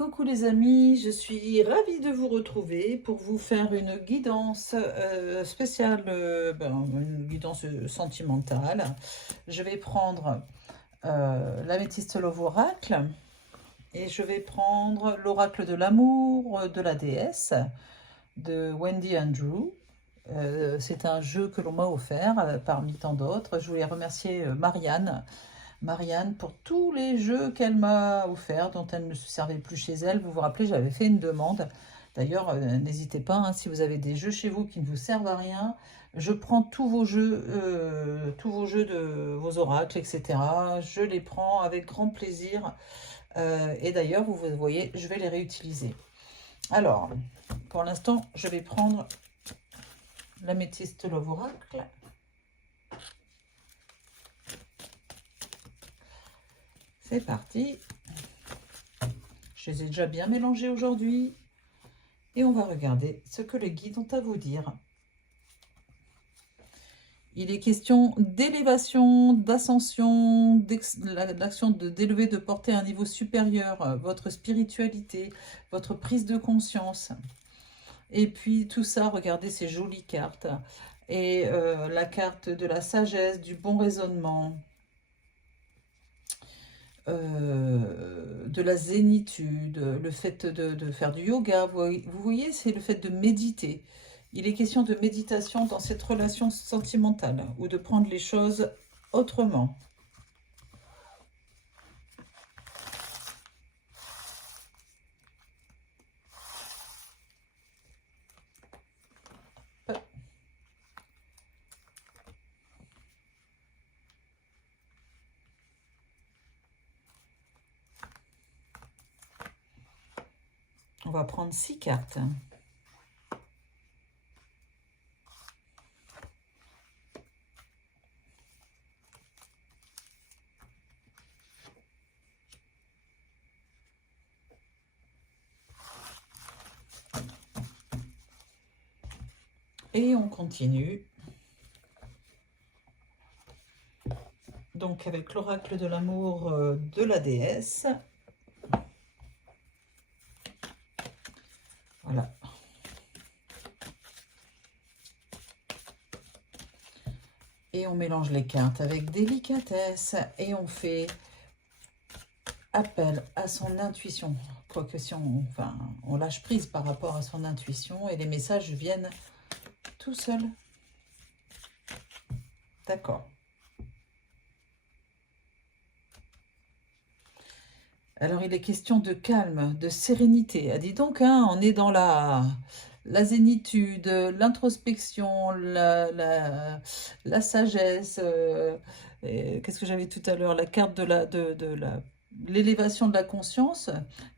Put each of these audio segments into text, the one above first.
Coucou les amis, je suis ravie de vous retrouver pour vous faire une guidance spéciale, une guidance sentimentale. Je vais prendre l'améthyste Love Oracle et je vais prendre l'oracle de l'amour de la déesse de Wendy Andrew. C'est un jeu que l'on m'a offert parmi tant d'autres. Je voulais remercier Marianne pour tous les jeux qu'elle m'a offerts, dont elle ne se servait plus chez elle. Vous vous rappelez, j'avais fait une demande. D'ailleurs, n'hésitez pas, hein, si vous avez des jeux chez vous qui ne vous servent à rien, je prends tous vos jeux de vos oracles, etc. Je les prends avec grand plaisir. Et d'ailleurs, vous voyez, je vais les réutiliser. Alors, pour l'instant, je vais prendre l'améthyste Love Oracle. C'est parti. Je les ai déjà bien mélangés aujourd'hui. Et on va regarder ce que les guides ont à vous dire. Il est question d'élévation, d'ascension, d'action d'élever, de porter à un niveau supérieur votre spiritualité, votre prise de conscience. Et puis tout ça, regardez ces jolies cartes. Et la carte de la sagesse, du bon raisonnement. De la zénitude, le fait de faire du yoga, vous voyez, c'est le fait de méditer. Il est question de méditation dans cette relation sentimentale, ou de prendre les choses autrement. On va prendre 6 cartes. Et on continue. Donc avec l'oracle de l'amour de la déesse. Voilà. Et on mélange les cartes avec délicatesse et on fait appel à son intuition. Quoique si on lâche prise par rapport à son intuition et les messages viennent tout seuls. D'accord. Alors, il est question de calme, de sérénité. Ah, dis donc, hein, on est dans la zénitude, l'introspection, la sagesse. Qu'est-ce que j'avais tout à l'heure? La carte de l'élévation de la conscience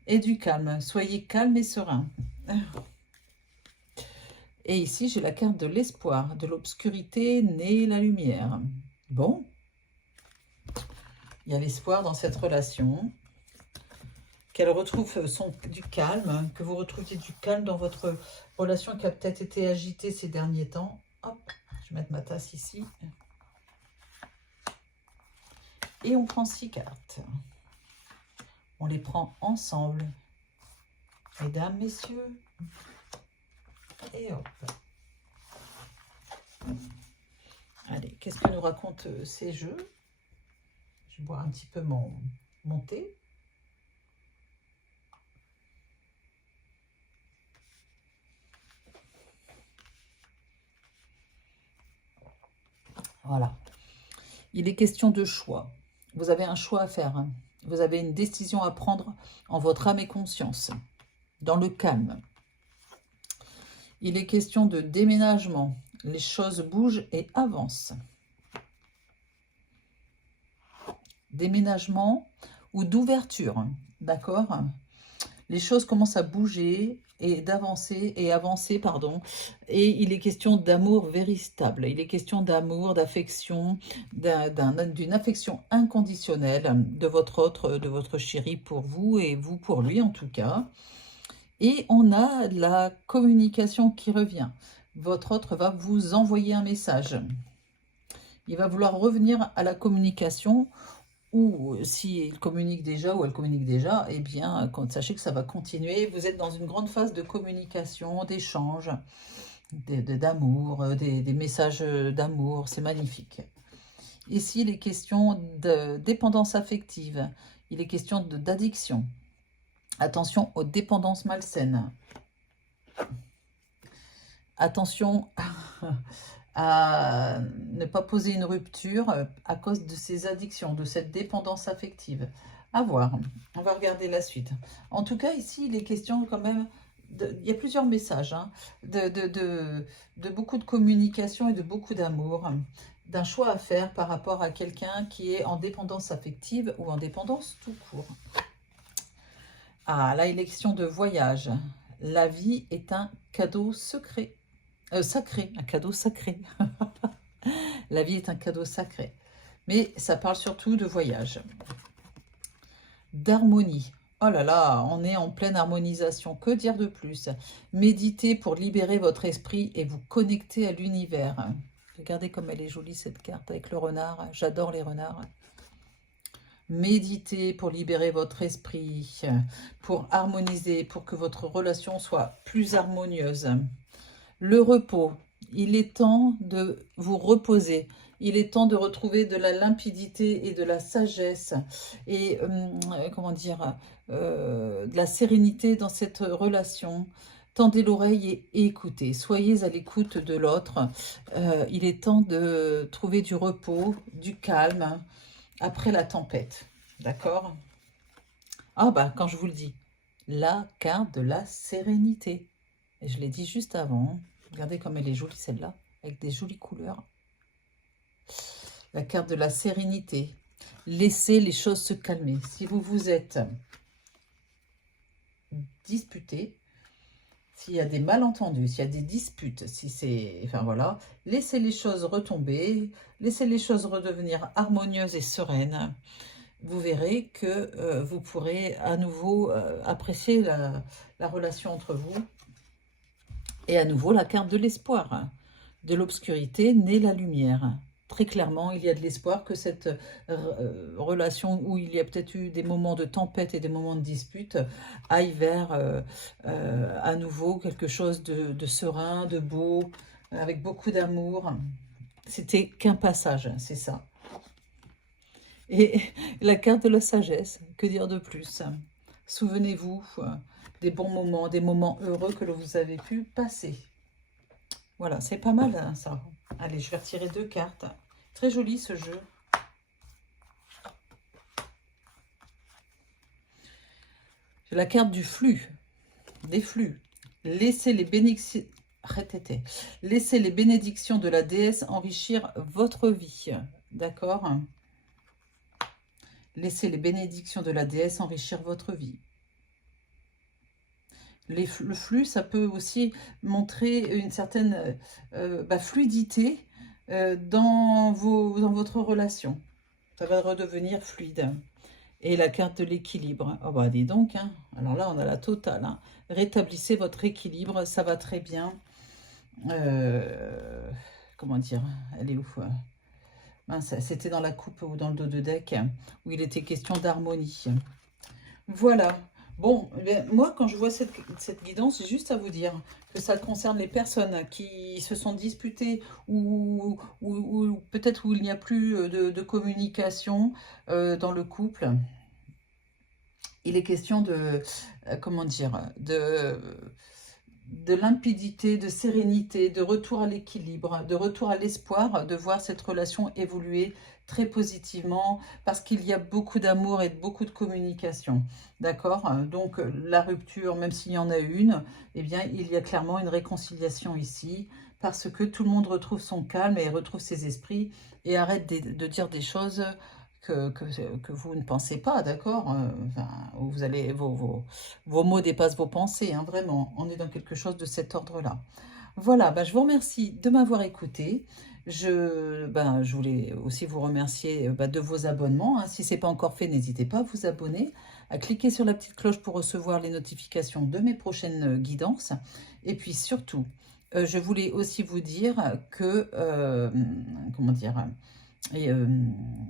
et du calme. Soyez calme et serein. Et ici, j'ai la carte de l'espoir. De l'obscurité naît la lumière. Bon. Il y a l'espoir dans cette relation. Qu'elle retrouve du calme, que vous retrouviez du calme dans votre relation qui a peut-être été agitée ces derniers temps. Hop, je vais mettre ma tasse ici. Et on prend 6 cartes. On les prend ensemble. Mesdames, messieurs. Et hop. Allez, qu'est-ce que nous racontent ces jeux? Je vais boire un petit peu mon thé. Voilà. Il est question de choix. Vous avez un choix à faire. Hein. Vous avez une décision à prendre en votre âme et conscience, dans le calme. Il est question de déménagement. Les choses bougent et avancent. Déménagement ou d'ouverture, d'accord? Les choses commencent à bouger et avancer, pardon. Et il est question d'amour véritable. Il est question d'amour, d'affection, d'une affection inconditionnelle de votre chéri pour vous et vous pour lui en tout cas. Et on a la communication qui revient. Votre autre va vous envoyer un message. Il va vouloir revenir à la communication ou s'il communique déjà ou elle communique déjà, eh bien, sachez que ça va continuer. Vous êtes dans une grande phase de communication, d'échange, d'amour, des messages d'amour, c'est magnifique. Ici, il est question de dépendance affective, il est question d'addiction. Attention aux dépendances malsaines. Attention à ne pas poser une rupture à cause de ces addictions, de cette dépendance affective. À voir, on va regarder la suite. En tout cas, ici, il est question quand même, il y a plusieurs messages, hein, de beaucoup de communication et de beaucoup d'amour, d'un choix à faire par rapport à quelqu'un qui est en dépendance affective ou en dépendance tout court. Ah, là, il est question de voyage. La vie est un cadeau secret. Sacré, un cadeau sacré. La vie est un cadeau sacré. Mais ça parle surtout de voyage. D'harmonie. Oh là là, on est en pleine harmonisation. Que dire de plus? Méditez pour libérer votre esprit et vous connecter à l'univers. Regardez comme elle est jolie cette carte avec le renard. J'adore les renards. Méditez pour libérer votre esprit, pour harmoniser, pour que votre relation soit plus harmonieuse. Le repos, il est temps de vous reposer. Il est temps de retrouver de la limpidité et de la sagesse et, comment dire, de la sérénité dans cette relation. Tendez l'oreille et écoutez. Soyez à l'écoute de l'autre. Il est temps de trouver du repos, du calme après la tempête. D'accord? Ah bah, quand je vous le dis, la carte de la sérénité. Et je l'ai dit juste avant. Regardez comme elle est jolie celle-là, avec des jolies couleurs. La carte de la sérénité. Laissez les choses se calmer. Si vous vous êtes disputé, s'il y a des malentendus, s'il y a des disputes, si c'est... Enfin voilà, laissez les choses retomber, laissez les choses redevenir harmonieuses et sereines. Vous verrez que vous pourrez à nouveau apprécier la relation entre vous. Et à nouveau, la carte de l'espoir. De l'obscurité naît la lumière. Très clairement, il y a de l'espoir que cette relation où il y a peut-être eu des moments de tempête et des moments de dispute aille vers à nouveau quelque chose de serein, de beau, avec beaucoup d'amour. C'était qu'un passage, c'est ça. Et la carte de la sagesse, que dire de plus? Souvenez-vous des bons moments, des moments heureux que vous avez pu passer. Voilà, c'est pas mal hein, ça. Allez, je vais retirer 2 cartes. Très joli ce jeu. J'ai la carte du flux, des flux. Laissez les bénédictions... Laissez les bénédictions de la déesse enrichir votre vie. D'accord? Laissez les bénédictions de la déesse enrichir votre vie. Le flux, ça peut aussi montrer une certaine fluidité dans votre relation. Ça va redevenir fluide. Et la carte de l'équilibre. Oh bah dis donc, hein. Alors là on a la totale. Hein. Rétablissez votre équilibre, ça va très bien. Comment dire? Elle est où? C'était dans la coupe ou dans le dos de deck où il était question d'harmonie. Voilà. Bon, moi, quand je vois cette guidance, j'ai juste à vous dire que ça concerne les personnes qui se sont disputées ou peut-être où il n'y a plus de communication dans le couple. Il est question de, comment dire, de limpidité, de sérénité, de retour à l'équilibre, de retour à l'espoir, de voir cette relation évoluer très positivement parce qu'il y a beaucoup d'amour et beaucoup de communication. D'accord? Donc la rupture, même s'il y en a une, eh bien il y a clairement une réconciliation ici parce que tout le monde retrouve son calme et retrouve ses esprits et arrête de dire des choses que vous ne pensez pas, d'accord? Enfin, vous allez, vos mots dépassent vos pensées, hein, vraiment. On est dans quelque chose de cet ordre-là. Voilà, je vous remercie de m'avoir écouté. Je voulais aussi vous remercier de vos abonnements. Hein. Si ce n'est pas encore fait, n'hésitez pas à vous abonner, à cliquer sur la petite cloche pour recevoir les notifications de mes prochaines guidances. Et puis surtout, je voulais aussi vous dire que, comment dire, Et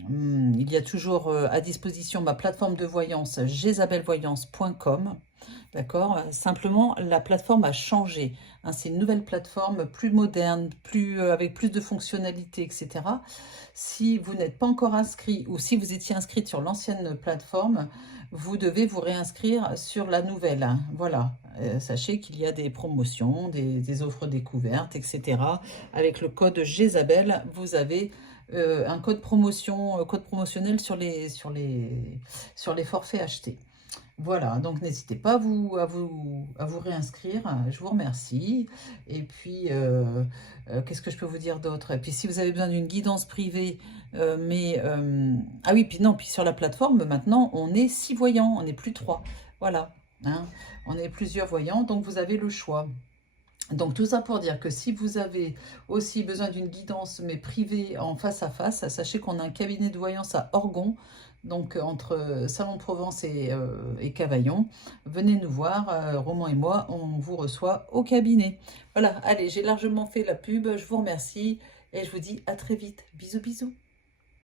il y a toujours à disposition ma plateforme de voyance, jezabelvoyance.com. D'accord? Simplement, la plateforme a changé. Hein, c'est une nouvelle plateforme plus moderne, avec plus de fonctionnalités, etc. Si vous n'êtes pas encore inscrit ou si vous étiez inscrite sur l'ancienne plateforme, vous devez vous réinscrire sur la nouvelle. Hein. Voilà. Sachez qu'il y a des promotions, des offres découvertes, etc. Avec le code Jezabel, vous avez un code promotionnel sur les forfaits achetés. Voilà, donc n'hésitez pas à vous réinscrire. Je vous remercie. Et puis, qu'est-ce que je peux vous dire d'autre? Et puis, si vous avez besoin d'une guidance privée, ah oui, puis non, puis sur la plateforme, maintenant, on est 6 voyants, on n'est plus 3. Voilà, hein, on est plusieurs voyants, donc vous avez le choix. Donc tout ça pour dire que si vous avez aussi besoin d'une guidance mais privée en face à face, sachez qu'on a un cabinet de voyance à Orgon, donc entre Salon de Provence et Cavaillon. Venez nous voir, Roman et moi, on vous reçoit au cabinet. Voilà, allez, j'ai largement fait la pub, je vous remercie et je vous dis à très vite. Bisous bisous.